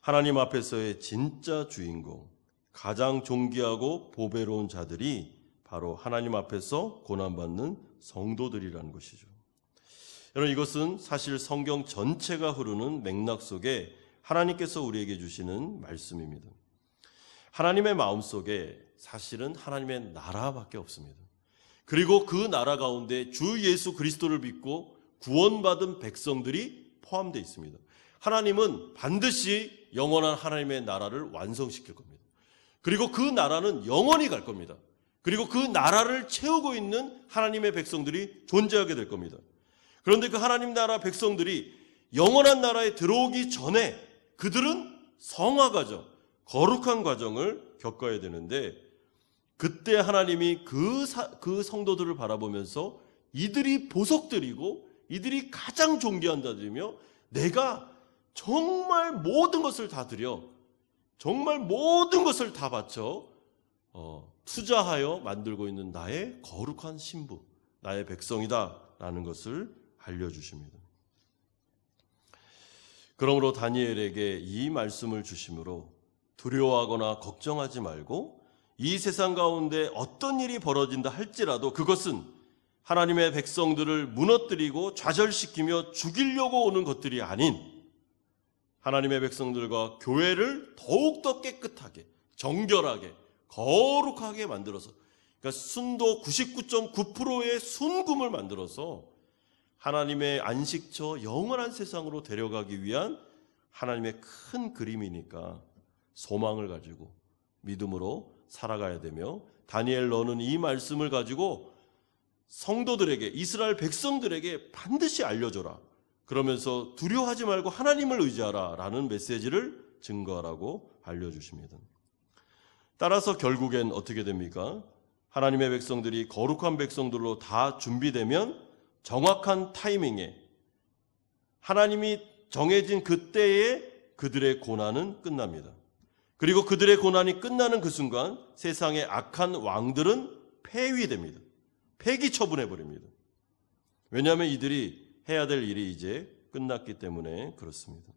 하나님 앞에서의 진짜 주인공, 가장 존귀하고 보배로운 자들이 바로 하나님 앞에서 고난받는 성도들이라는 것이죠. 여러분, 이것은 사실 성경 전체가 흐르는 맥락 속에 하나님께서 우리에게 주시는 말씀입니다. 하나님의 마음속에 사실은 하나님의 나라밖에 없습니다. 그리고 그 나라 가운데 주 예수 그리스도를 믿고 구원받은 백성들이 포함되어 있습니다. 하나님은 반드시 영원한 하나님의 나라를 완성시킬 겁니다. 그리고 그 나라는 영원히 갈 겁니다. 그리고 그 나라를 채우고 있는 하나님의 백성들이 존재하게 될 겁니다. 그런데 그 하나님 나라 백성들이 영원한 나라에 들어오기 전에 그들은 성화 과정, 거룩한 과정을 겪어야 되는데 그때 하나님이 그 성도들을 바라보면서 이들이 보석들이고 이들이 가장 존귀한다며 내가 정말 모든 것을 다 드려 정말 모든 것을 다 바쳐 투자하여 만들고 있는 나의 거룩한 신부, 나의 백성이다라는 것을 알려주십니다. 그러므로 다니엘에게 이 말씀을 주심으로 두려워하거나 걱정하지 말고 이 세상 가운데 어떤 일이 벌어진다 할지라도 그것은 하나님의 백성들을 무너뜨리고 좌절시키며 죽이려고 오는 것들이 아닌 하나님의 백성들과 교회를 더욱더 깨끗하게, 정결하게, 거룩하게 만들어서, 그러니까 순도 99.9%의 순금을 만들어서 하나님의 안식처 영원한 세상으로 데려가기 위한 하나님의 큰 그림이니까 소망을 가지고 믿음으로 살아가야 되며, 다니엘 너는 이 말씀을 가지고 성도들에게, 이스라엘 백성들에게 반드시 알려줘라. 그러면서 두려워하지 말고 하나님을 의지하라 라는 메시지를 증거하라고 알려주십니다. 따라서 결국엔 어떻게 됩니까? 하나님의 백성들이 거룩한 백성들로 다 준비되면 정확한 타이밍에 하나님이 정해진 그때에 그들의 고난은 끝납니다. 그리고 그들의 고난이 끝나는 그 순간 세상의 악한 왕들은 폐위됩니다. 폐기 처분해버립니다. 왜냐하면 이들이 해야 될 일이 이제 끝났기 때문에 그렇습니다.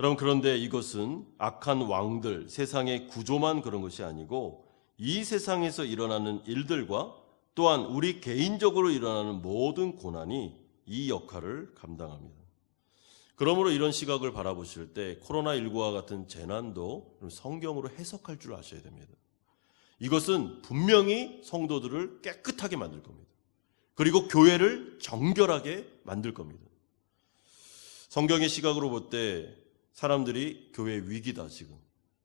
여러분, 그런데 이것은 악한 왕들, 세상의 구조만 그런 것이 아니고 이 세상에서 일어나는 일들과 또한 우리 개인적으로 일어나는 모든 고난이 이 역할을 감당합니다. 그러므로 이런 시각을 바라보실 때 코로나19와 같은 재난도 성경으로 해석할 줄 아셔야 됩니다. 이것은 분명히 성도들을 깨끗하게 만들 겁니다. 그리고 교회를 정결하게 만들 겁니다. 성경의 시각으로 볼 때 사람들이 교회 위기다 지금.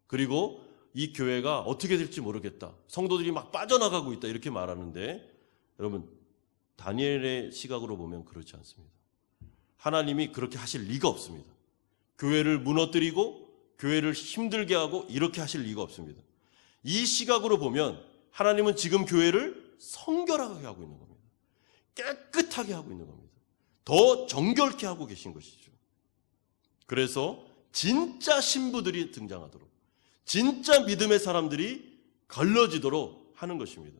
그리고 이 교회가 어떻게 될지 모르겠다. 성도들이 막 빠져나가고 있다 이렇게 말하는데 여러분, 다니엘의 시각으로 보면 그렇지 않습니다. 하나님이 그렇게 하실 리가 없습니다. 교회를 무너뜨리고 교회를 힘들게 하고 이렇게 하실 리가 없습니다. 이 시각으로 보면 하나님은 지금 교회를 성결하게 하고 있는 겁니다. 깨끗하게 하고 있는 겁니다. 더 정결케 하고 계신 것이죠. 그래서 진짜 신부들이 등장하도록, 진짜 믿음의 사람들이 걸러지도록 하는 것입니다.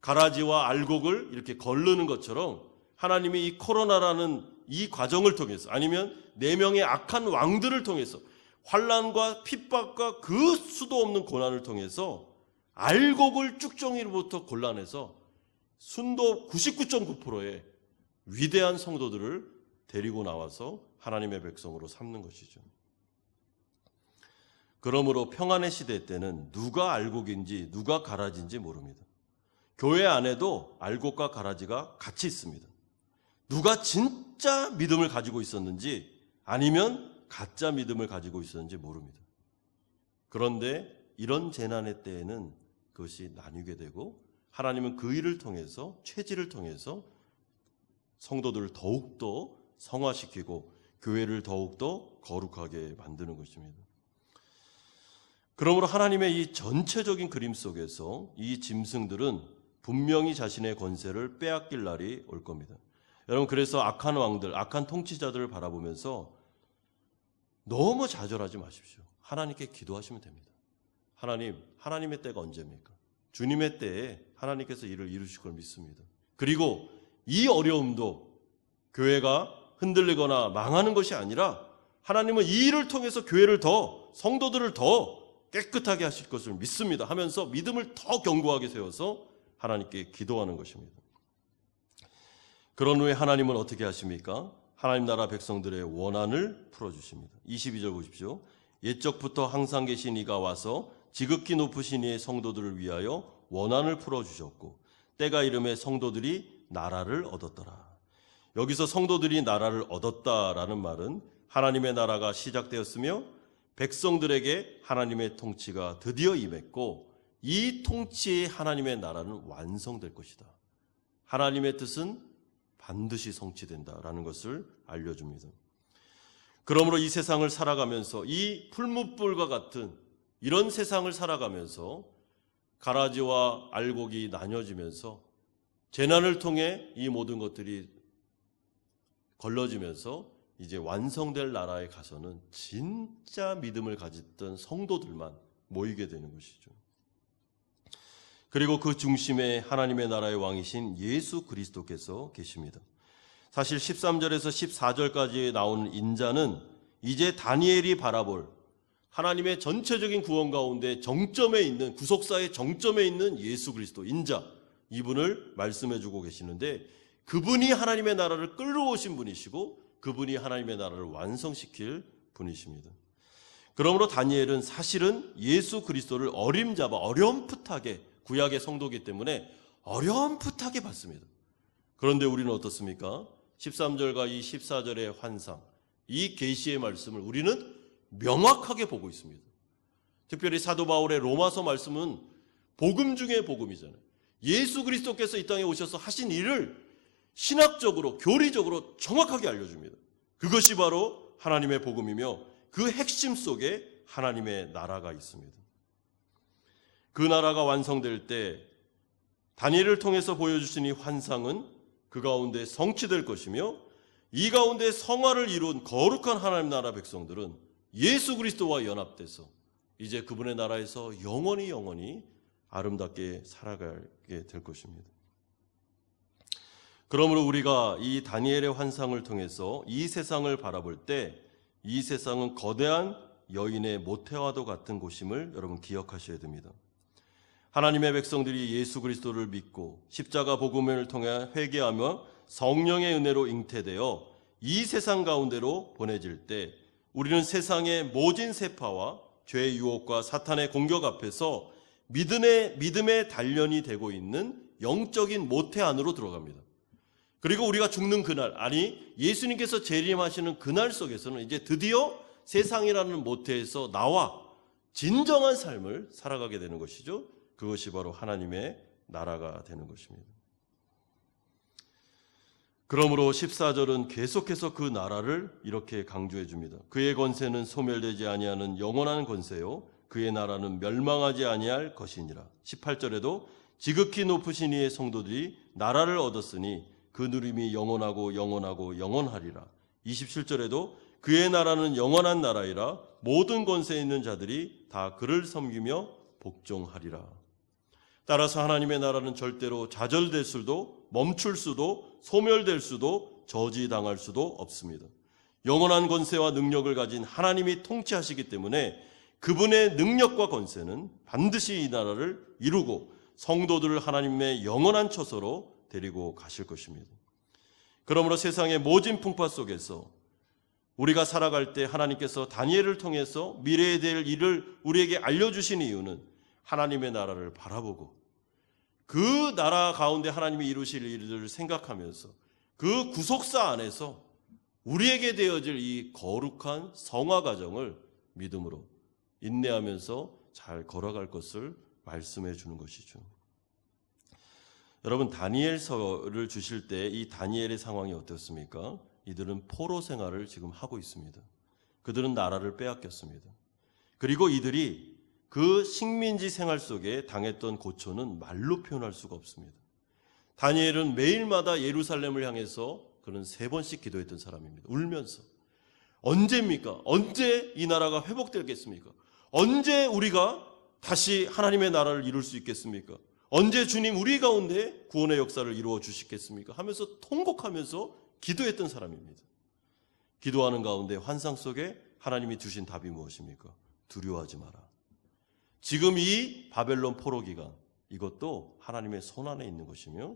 가라지와 알곡을 이렇게 거르는 것처럼 하나님이 이 코로나라는 이 과정을 통해서, 아니면 4명의 악한 왕들을 통해서, 환난과 핍박과 그 수도 없는 고난을 통해서 알곡을 쭉정이로부터 골라내서 순도 99.9%의 위대한 성도들을 데리고 나와서 하나님의 백성으로 삼는 것이죠. 그러므로 평안의 시대 때는 누가 알곡인지 누가 가라지인지 모릅니다. 교회 안에도 알곡과 가라지가 같이 있습니다. 누가 진짜 믿음을 가지고 있었는지 아니면 가짜 믿음을 가지고 있었는지 모릅니다. 그런데 이런 재난의 때에는 그것이 나뉘게 되고, 하나님은 그 일을 통해서, 체질을 통해서 성도들을 더욱더 성화시키고 교회를 더욱더 거룩하게 만드는 것입니다. 그러므로 하나님의 이 전체적인 그림 속에서 이 짐승들은 분명히 자신의 권세를 빼앗길 날이 올 겁니다. 여러분, 그래서 악한 왕들, 악한 통치자들을 바라보면서 너무 좌절하지 마십시오. 하나님께 기도하시면 됩니다. 하나님, 하나님의 때가 언제입니까? 주님의 때에 하나님께서 일을 이루실 걸 믿습니다. 그리고 이 어려움도 교회가 흔들리거나 망하는 것이 아니라 하나님은 이 일을 통해서 교회를 더, 성도들을 더 깨끗하게 하실 것을 믿습니다 하면서 믿음을 더 견고하게 세워서 하나님께 기도하는 것입니다. 그런 후에 하나님은 어떻게 하십니까? 하나님 나라 백성들의 원한을 풀어주십니다. 22절 보십시오. 옛적부터 항상 계신 이가 와서 지극히 높으신 이의 성도들을 위하여 원한을 풀어주셨고 때가 이름에 성도들이 나라를 얻었더라. 여기서 성도들이 나라를 얻었다라는 말은 하나님의 나라가 시작되었으며 백성들에게 하나님의 통치가 드디어 임했고 이 통치의 하나님의 나라는 완성될 것이다. 하나님의 뜻은 반드시 성취된다라는 것을 알려줍니다. 그러므로 이 세상을 살아가면서, 이 풀무불과 같은 이런 세상을 살아가면서 가라지와 알곡이 나뉘어지면서 재난을 통해 이 모든 것들이 걸러지면서 이제 완성될 나라에 가서는 진짜 믿음을 가졌던 성도들만 모이게 되는 것이죠. 그리고 그 중심에 하나님의 나라의 왕이신 예수 그리스도께서 계십니다. 사실 13절에서 14절까지 나오는 인자는 이제 다니엘이 바라볼 하나님의 전체적인 구원 가운데 정점에 있는, 구속사의 정점에 있는 예수 그리스도 인자, 이분을 말씀해주고 계시는데, 그분이 하나님의 나라를 끌어오신 분이시고 그분이 하나님의 나라를 완성시킬 분이십니다. 그러므로 다니엘은 사실은 예수 그리스도를 어림잡아 어렴풋하게, 구약의 성도이기 때문에 어렴풋하게 봤습니다. 그런데 우리는 어떻습니까? 13절과 이 14절의 환상, 이 계시의 말씀을 우리는 명확하게 보고 있습니다. 특별히 사도 바울의 로마서 말씀은 복음 중에 복음이잖아요. 예수 그리스도께서 이 땅에 오셔서 하신 일을 신학적으로, 교리적으로 정확하게 알려줍니다. 그것이 바로 하나님의 복음이며 그 핵심 속에 하나님의 나라가 있습니다. 그 나라가 완성될 때 다니엘을 통해서 보여주신 이 환상은 그 가운데 성취될 것이며, 이 가운데 성화를 이룬 거룩한 하나님 나라 백성들은 예수 그리스도와 연합돼서 이제 그분의 나라에서 영원히 아름답게 살아가게 될 것입니다. 그러므로 우리가 이 다니엘의 환상을 통해서 이 세상을 바라볼 때 이 세상은 거대한 여인의 모태와도 같은 곳임을 여러분 기억하셔야 됩니다. 하나님의 백성들이 예수 그리스도를 믿고 십자가 복음을 통해 회개하며 성령의 은혜로 잉태되어 이 세상 가운데로 보내질 때 우리는 세상의 모진 세파와 죄의 유혹과 사탄의 공격 앞에서 믿음의 단련이 되고 있는 영적인 모태 안으로 들어갑니다. 그리고 우리가 죽는 그날, 아니 예수님께서 재림하시는 그날 속에서는 이제 드디어 세상이라는 모태에서 나와 진정한 삶을 살아가게 되는 것이죠. 그것이 바로 하나님의 나라가 되는 것입니다. 그러므로 14절은 계속해서 그 나라를 이렇게 강조해 줍니다. 그의 권세는 소멸되지 아니하는 영원한 권세요 그의 나라는 멸망하지 아니할 것이니라. 18절에도 지극히 높으신 이의 성도들이 나라를 얻었으니 그 누림이 영원하고 영원하리라. 27절에도 그의 나라는 영원한 나라이라 모든 권세 있는 자들이 다 그를 섬기며 복종하리라. 따라서 하나님의 나라는 절대로 좌절될 수도, 멈출 수도, 소멸될 수도, 저지당할 수도 없습니다. 영원한 권세와 능력을 가진 하나님이 통치하시기 때문에 그분의 능력과 권세는 반드시 이 나라를 이루고 성도들을 하나님의 영원한 처소로 데리고 가실 것입니다. 그러므로 세상의 모진 풍파 속에서 우리가 살아갈 때 하나님께서 다니엘을 통해서 미래에 될 일을 우리에게 알려주신 이유는 하나님의 나라를 바라보고 그 나라 가운데 하나님이 이루실 일들을 생각하면서 그 구속사 안에서 우리에게 되어질 이 거룩한 성화 과정을 믿음으로 인내하면서 잘 걸어갈 것을 말씀해 주는 것이죠. 여러분, 다니엘서를 주실 때 이 다니엘의 상황이 어떻습니까? 이들은 포로 생활을 지금 하고 있습니다. 그들은 나라를 빼앗겼습니다. 그리고 이들이 그 식민지 생활 속에 당했던 고초는 말로 표현할 수가 없습니다. 다니엘은 매일마다 예루살렘을 향해서 그는 3번씩 기도했던 사람입니다. 울면서. 언제입니까? 언제 이 나라가 회복되겠습니까? 언제 우리가 다시 하나님의 나라를 이룰 수 있겠습니까? 언제 주님 우리 가운데 구원의 역사를 이루어 주시겠습니까? 하면서 통곡하면서 기도했던 사람입니다. 기도하는 가운데 환상 속에 하나님이 주신 답이 무엇입니까? 두려워하지 마라. 지금 이 바벨론 포로 기간, 이것도 하나님의 손안에 있는 것이며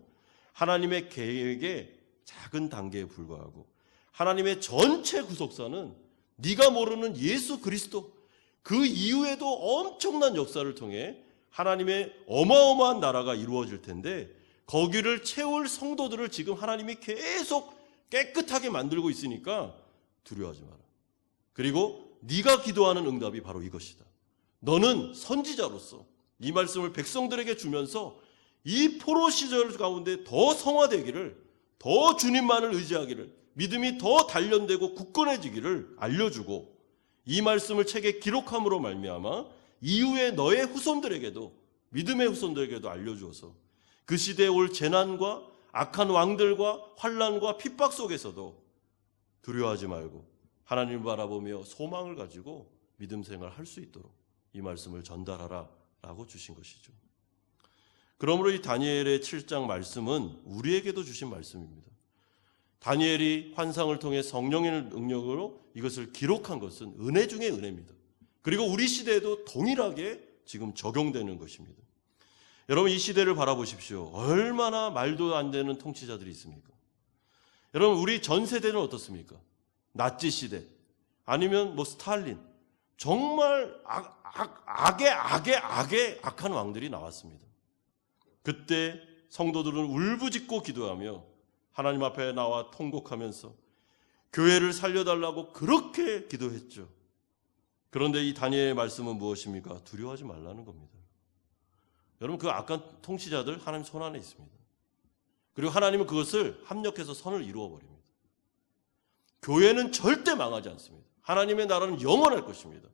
하나님의 계획의 작은 단계에 불과하고 하나님의 전체 구속사는 네가 모르는 예수 그리스도, 그 이후에도 엄청난 역사를 통해 하나님의 어마어마한 나라가 이루어질 텐데 거기를 채울 성도들을 지금 하나님이 계속 깨끗하게 만들고 있으니까 두려워하지 마라. 그리고 네가 기도하는 응답이 바로 이것이다. 너는 선지자로서 이 말씀을 백성들에게 주면서 이 포로 시절 가운데 더 성화되기를, 더 주님만을 의지하기를, 믿음이 더 단련되고 굳건해지기를 알려주고 이 말씀을 책에 기록함으로 말미암아 이후에 너의 후손들에게도, 믿음의 후손들에게도 알려주어서 그 시대에 올 재난과 악한 왕들과 환난과 핍박 속에서도 두려워하지 말고 하나님을 바라보며 소망을 가지고 믿음 생활을 할 수 있도록 이 말씀을 전달하라 라고 주신 것이죠. 그러므로 이 다니엘의 7장 말씀은 우리에게도 주신 말씀입니다. 다니엘이 환상을 통해 성령의 능력으로 이것을 기록한 것은 은혜 중에 은혜입니다. 그리고 우리 시대에도 동일하게 지금 적용되는 것입니다. 여러분, 이 시대를 바라보십시오. 얼마나 말도 안 되는 통치자들이 있습니까? 여러분, 우리 전 세대는 어떻습니까? 나치 시대 아니면 스탈린, 정말 악의 악한 왕들이 나왔습니다. 그때 성도들은 울부짖고 기도하며 하나님 앞에 나와 통곡하면서 교회를 살려달라고 그렇게 기도했죠. 그런데 이 다니엘의 말씀은 무엇입니까? 두려워하지 말라는 겁니다. 여러분, 그 악한 통치자들 하나님 손 안에 있습니다. 그리고 하나님은 그것을 합력해서 선을 이루어 버립니다. 교회는 절대 망하지 않습니다. 하나님의 나라는 영원할 것입니다.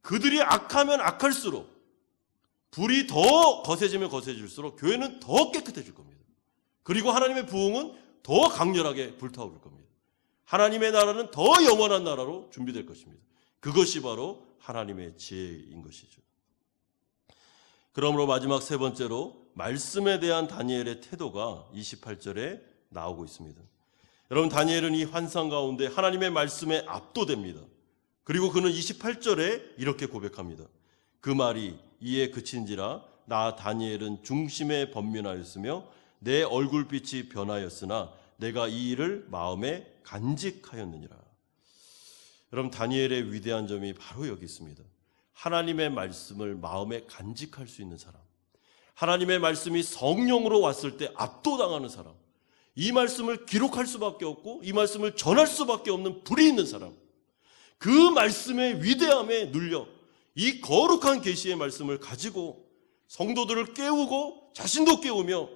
그들이 악하면 악할수록, 불이 더 거세지면 거세질수록 교회는 더 깨끗해질 겁니다. 그리고 하나님의 부흥은 더 강렬하게 불타오를 겁니다. 하나님의 나라는 더 영원한 나라로 준비될 것입니다. 그것이 바로 하나님의 지혜인 것이죠. 그러므로 마지막 3번째로 말씀에 대한 다니엘의 태도가 28절에 나오고 있습니다. 여러분, 다니엘은 이 환상 가운데 하나님의 말씀에 압도됩니다. 그리고 그는 28절에 이렇게 고백합니다. 그 말이 이에 그친지라 나 다니엘은 중심에 번민하였으며 내 얼굴빛이 변하였으나 내가 이 일을 마음에 간직하였느니라. 여러분, 다니엘의 위대한 점이 바로 여기 있습니다. 하나님의 말씀을 마음에 간직할 수 있는 사람, 하나님의 말씀이 성령으로 왔을 때 압도당하는 사람, 이 말씀을 기록할 수밖에 없고 이 말씀을 전할 수밖에 없는 불이 있는 사람, 그 말씀의 위대함에 눌려 이 거룩한 계시의 말씀을 가지고 성도들을 깨우고 자신도 깨우며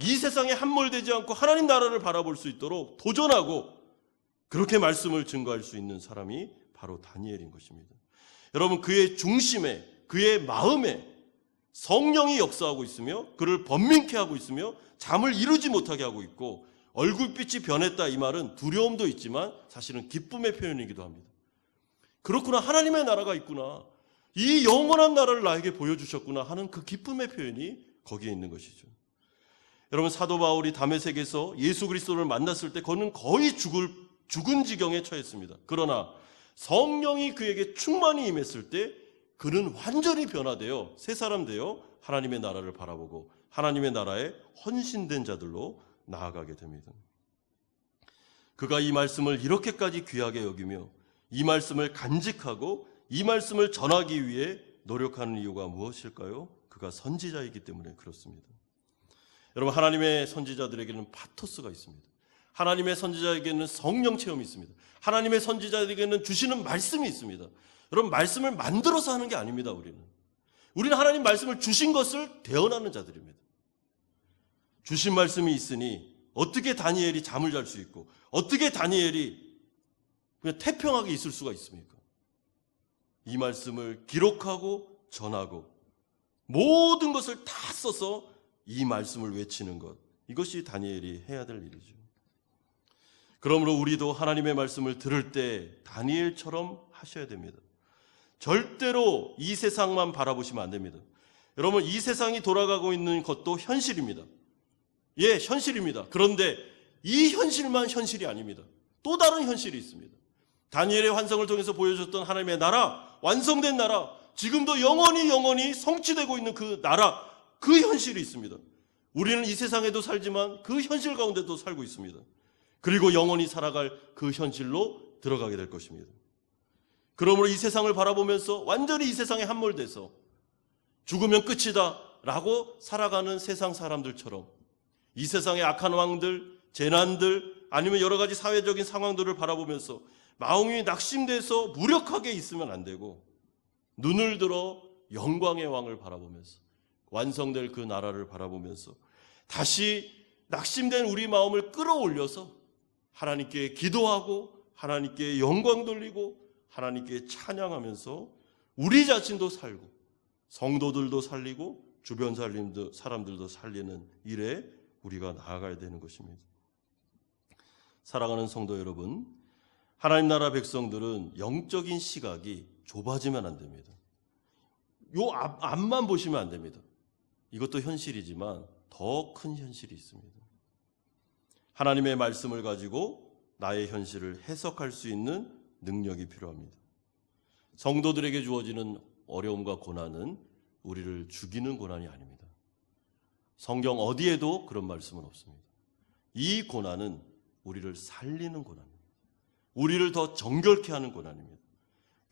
이 세상에 함몰되지 않고 하나님 나라를 바라볼 수 있도록 도전하고 그렇게 말씀을 증거할 수 있는 사람이 바로 다니엘인 것입니다. 여러분, 그의 중심에, 그의 마음에 성령이 역사하고 있으며 그를 번민케 하고 있으며 잠을 이루지 못하게 하고 있고, 얼굴빛이 변했다 이 말은 두려움도 있지만 사실은 기쁨의 표현이기도 합니다. 그렇구나, 하나님의 나라가 있구나, 이 영원한 나라를 나에게 보여주셨구나 하는 그 기쁨의 표현이 거기에 있는 것이죠. 여러분, 사도 바울이 다메섹에서 예수 그리스도를 만났을 때 그는 거의 죽은 지경에 처했습니다. 그러나 성령이 그에게 충만히 임했을 때 그는 완전히 변화되어 새 사람 되어 하나님의 나라를 바라보고 하나님의 나라에 헌신된 자들로 나아가게 됩니다. 그가 이 말씀을 이렇게까지 귀하게 여기며 이 말씀을 간직하고 이 말씀을 전하기 위해 노력하는 이유가 무엇일까요? 그가 선지자이기 때문에 그렇습니다. 여러분, 하나님의 선지자들에게는 파토스가 있습니다. 하나님의 선지자에게는 성령 체험이 있습니다. 하나님의 선지자에게는 주시는 말씀이 있습니다. 여러분, 말씀을 만들어서 하는 게 아닙니다. 우리는 하나님 말씀을 주신 것을 대언하는 자들입니다. 주신 말씀이 있으니 어떻게 다니엘이 잠을 잘 수 있고 어떻게 다니엘이 그냥 태평하게 있을 수가 있습니까? 이 말씀을 기록하고 전하고 모든 것을 다 써서 이 말씀을 외치는 것, 이것이 다니엘이 해야 될 일이죠. 그러므로 우리도 하나님의 말씀을 들을 때 다니엘처럼 하셔야 됩니다. 절대로 이 세상만 바라보시면 안 됩니다. 여러분, 이 세상이 돌아가고 있는 것도 현실입니다. 예, 현실입니다. 그런데 이 현실만 현실이 아닙니다. 또 다른 현실이 있습니다. 다니엘의 환상을 통해서 보여줬던 하나님의 나라, 완성된 나라, 지금도 영원히 성취되고 있는 그 나라, 그 현실이 있습니다. 우리는 이 세상에도 살지만 그 현실 가운데도 살고 있습니다. 그리고 영원히 살아갈 그 현실로 들어가게 될 것입니다. 그러므로 이 세상을 바라보면서 완전히 이 세상에 함몰돼서 죽으면 끝이다 라고 살아가는 세상 사람들처럼 이 세상의 악한 왕들, 재난들, 아니면 여러 가지 사회적인 상황들을 바라보면서 마음이 낙심돼서 무력하게 있으면 안 되고 눈을 들어 영광의 왕을 바라보면서 완성될 그 나라를 바라보면서 다시 낙심된 우리 마음을 끌어올려서 하나님께 기도하고 하나님께 영광 돌리고 하나님께 찬양하면서 우리 자신도 살고 성도들도 살리고 주변 사람들도 살리는 일에 우리가 나아가야 되는 것입니다. 사랑하는 성도 여러분, 하나님 나라 백성들은 영적인 시각이 좁아지면 안 됩니다. 요 앞만 보시면 안 됩니다. 이것도 현실이지만 더 큰 현실이 있습니다. 하나님의 말씀을 가지고 나의 현실을 해석할 수 있는 능력이 필요합니다. 성도들에게 주어지는 어려움과 고난은 우리를 죽이는 고난이 아닙니다. 성경 어디에도 그런 말씀은 없습니다. 이 고난은 우리를 살리는 고난입니다. 우리를 더 정결케 하는 고난입니다.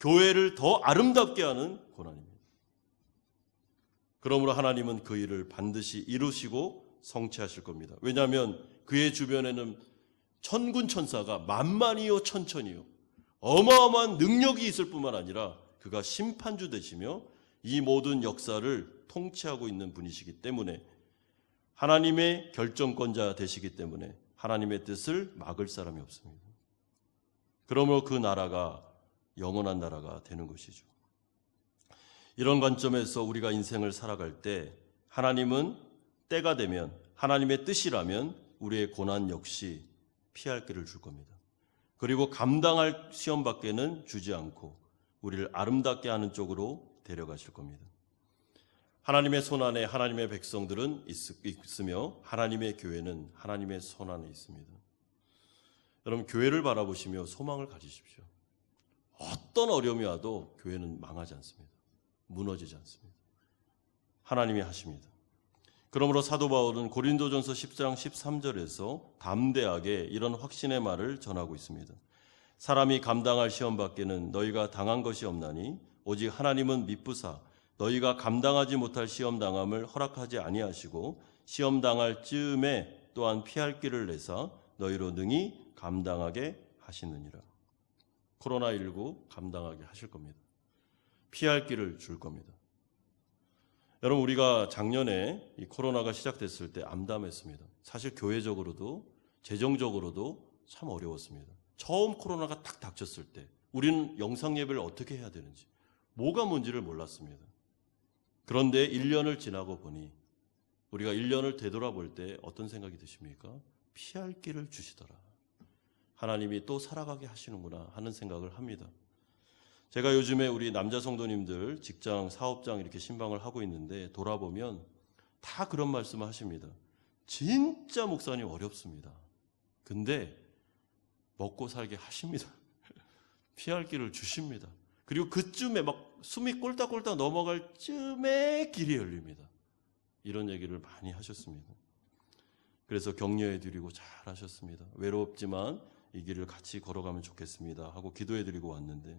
교회를 더 아름답게 하는 고난입니다. 그러므로 하나님은 그 일을 반드시 이루시고 성취하실 겁니다. 왜냐하면 그의 주변에는 천군 천사가 만만이요 천천이요 어마어마한 능력이 있을 뿐만 아니라 그가 심판주 되시며 이 모든 역사를 통치하고 있는 분이시기 때문에 하나님의 결정권자 되시기 때문에 하나님의 뜻을 막을 사람이 없습니다. 그러므로 그 나라가 영원한 나라가 되는 것이죠. 이런 관점에서 우리가 인생을 살아갈 때 하나님은 때가 되면 하나님의 뜻이라면 우리의 고난 역시 피할 길을 줄 겁니다. 그리고 감당할 시험 밖에는 주지 않고 우리를 아름답게 하는 쪽으로 데려가실 겁니다. 하나님의 손 안에 하나님의 백성들은 있으며 하나님의 교회는 하나님의 손 안에 있습니다. 여러분, 교회를 바라보시며 소망을 가지십시오. 어떤 어려움이 와도 교회는 망하지 않습니다. 무너지지 않습니다. 하나님이 하십니다. 그러므로 사도 바울은 고린도전서 10장 13절에서 담대하게 이런 확신의 말을 전하고 있습니다. 사람이 감당할 시험 밖에는 너희가 당한 것이 없나니 오직 하나님은 미쁘사 너희가 감당하지 못할 시험 당함을 허락하지 아니하시고 시험 당할 즈음에 또한 피할 길을 내사 너희로 능히 감당하게 하시느니라. 코로나19 감당하게 하실 겁니다. 피할 길을 줄 겁니다. 여러분, 우리가 작년에 이 코로나가 시작됐을 때 암담했습니다. 사실 교회적으로도 재정적으로도 참 어려웠습니다. 처음 코로나가 딱 닥쳤을 때 우리는 영상 예배를 어떻게 해야 되는지 뭐가 뭔지를 몰랐습니다. 그런데 1년을 지나고 보니 우리가 1년을 되돌아볼 때 어떤 생각이 드십니까? 피할 길을 주시더라. 하나님이 또 살아가게 하시는구나 하는 생각을 합니다. 제가 요즘에 우리 남자 성도님들 직장, 사업장 이렇게 신방을 하고 있는데 돌아보면 다 그런 말씀을 하십니다. 진짜 목사님 어렵습니다. 근데 먹고 살게 하십니다. 피할 길을 주십니다. 그리고 그쯤에 막 숨이 꼴딱꼴딱 넘어갈 쯤에 길이 열립니다. 이런 얘기를 많이 하셨습니다. 그래서 격려해 드리고 잘 하셨습니다. 외롭지만 이 길을 같이 걸어가면 좋겠습니다 하고 기도해 드리고 왔는데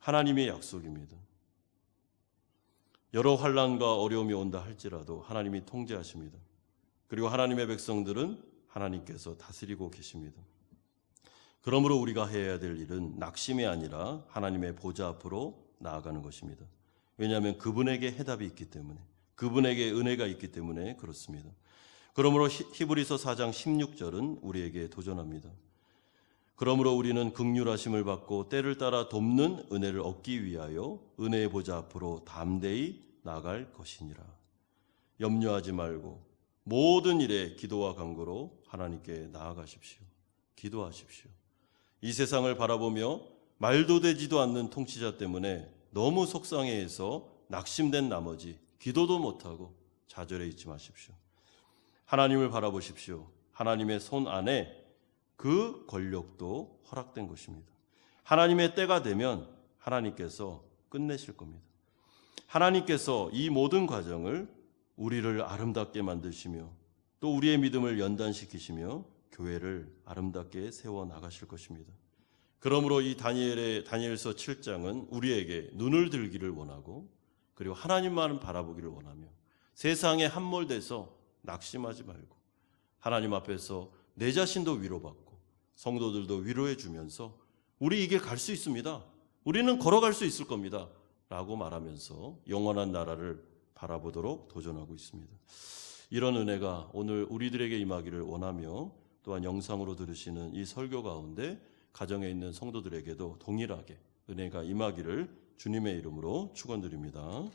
하나님의 약속입니다. 여러 환난과 어려움이 온다 할지라도 하나님이 통제하십니다. 그리고 하나님의 백성들은 하나님께서 다스리고 계십니다. 그러므로 우리가 해야 될 일은 낙심이 아니라 하나님의 보좌 앞으로 나아가는 것입니다. 왜냐하면 그분에게 해답이 있기 때문에, 그분에게 은혜가 있기 때문에 그렇습니다. 그러므로 히브리서 4장 16절은 우리에게 도전합니다. 그러므로 우리는 긍휼하심을 받고 때를 따라 돕는 은혜를 얻기 위하여 은혜의 보좌 앞으로 담대히 나아갈 것이니라. 염려하지 말고 모든 일에 기도와 간구로 하나님께 나아가십시오. 기도하십시오. 이 세상을 바라보며 말도 되지도 않는 통치자 때문에 너무 속상해해서 낙심된 나머지 기도도 못하고 좌절해 있지 마십시오. 하나님을 바라보십시오. 하나님의 손 안에 그 권력도 허락된 것입니다. 하나님의 때가 되면 하나님께서 끝내실 겁니다. 하나님께서 이 모든 과정을 우리를 아름답게 만드시며 또 우리의 믿음을 연단시키시며 교회를 아름답게 세워 나가실 것입니다. 그러므로 이 다니엘서 7장은 우리에게 눈을 들기를 원하고 그리고 하나님만 바라보기를 원하며 세상에 함몰돼서 낙심하지 말고 하나님 앞에서 내 자신도 위로받고 성도들도 위로해 주면서 우리 이게 갈 수 있습니다. 우리는 걸어갈 수 있을 겁니다. 라고 말하면서 영원한 나라를 바라보도록 도전하고 있습니다. 이런 은혜가 오늘 우리들에게 임하기를 원하며 또한 영상으로 들으시는 이 설교 가운데 가정에 있는 성도들에게도 동일하게 은혜가 임하기를 주님의 이름으로 축원드립니다.